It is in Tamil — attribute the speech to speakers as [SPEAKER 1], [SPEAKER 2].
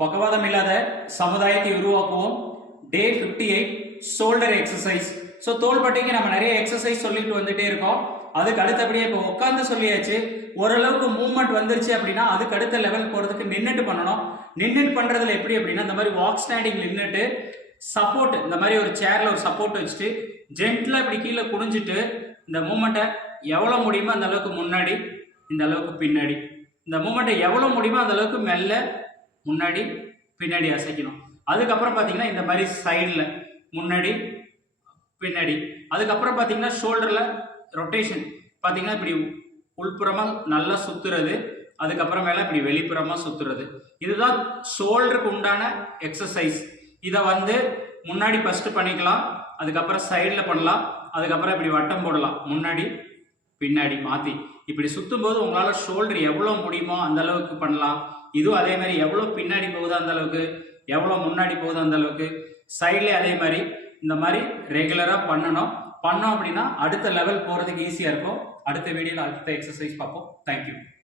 [SPEAKER 1] பக்கவாதம் இல்லாத சமுதாயத்தை உருவாக்குவோம். Day fifty eight shoulder exercise so தோள்பட்டைக்கு நம்ம நிறைய எக்ஸசைஸ் சொல்லிட்டு வந்துட்டே இருக்கோம். அதுக்கு அடுத்தபடியே இப்போ உட்காந்து சொல்லியாச்சு. ஓரளவுக்கு மூவ்மெண்ட் வந்துருச்சு அப்படின்னா அதுக்கு அடுத்த லெவல் போகிறதுக்கு நின்றுட்டு பண்ணணும். நின்றுட்டு பண்ணுறதுல எப்படி அப்படின்னா இந்த மாதிரி வாக் ஸ்டாண்டிங் நின்றுட்டு சப்போர்ட் இந்த மாதிரி ஒரு சேரில் ஒரு சப்போர்ட் வச்சுட்டு ஜென்டில் இப்படி கீழே குனிஞ்சிட்டு இந்த மூமெண்ட்டை எவ்வளோ முடியுமோ அந்த அளவுக்கு முன்னாடி இந்த அளவுக்கு பின்னாடி. இந்த மூமெண்ட்டை எவ்வளோ முடியுமோ அந்த அளவுக்கு மெல்ல முன்னாடி பின்னாடி அசைக்கணும். அதுக்கப்புறம் பார்த்தீங்கன்னா இந்த மாதிரி சைடில் முன்னாடி பின்னாடி. அதுக்கப்புறம் பார்த்தீங்கன்னா ஷோல்டரில் ரொட்டேஷன் பார்த்தீங்கன்னா இப்படி உள்புறமாக நல்லா சுற்றுறது அதுக்கப்புறமேல இப்படி வெளிப்புறமாக சுற்றுறது இதுதான் ஷோல்டருக்கு உண்டான எக்ஸசைஸ் இதை வந்து முன்னாடி ஃபஸ்ட்டு பண்ணிக்கலாம் அதுக்கப்புறம் சைடில் பண்ணலாம் அதுக்கப்புறம் இப்படி வட்டம் போடலாம். முன்னாடி பின்னாடி மாற்றி இப்படி சுற்றும் போது உங்களால் ஷோல்டர் எவ்வளோ முடியுமோ அந்த அளவுக்கு பண்ணலாம். இதுவும் அதே மாதிரி எவ்வளோ பின்னாடி போகுதோ அந்த அளவுக்கு எவ்வளோ முன்னாடி போகுதோ அந்த அளவுக்கு. சைட்லேயே அதே மாதிரி இந்த மாதிரி ரெகுலராக பண்ணணும். பண்ணோம் அப்படின்னா அடுத்த லெவல் போகிறதுக்கு ஈஸியாக இருக்கும். அடுத்த வீடியோவில் அடுத்த எக்ஸசைஸ் பார்ப்போம். தேங்க்யூ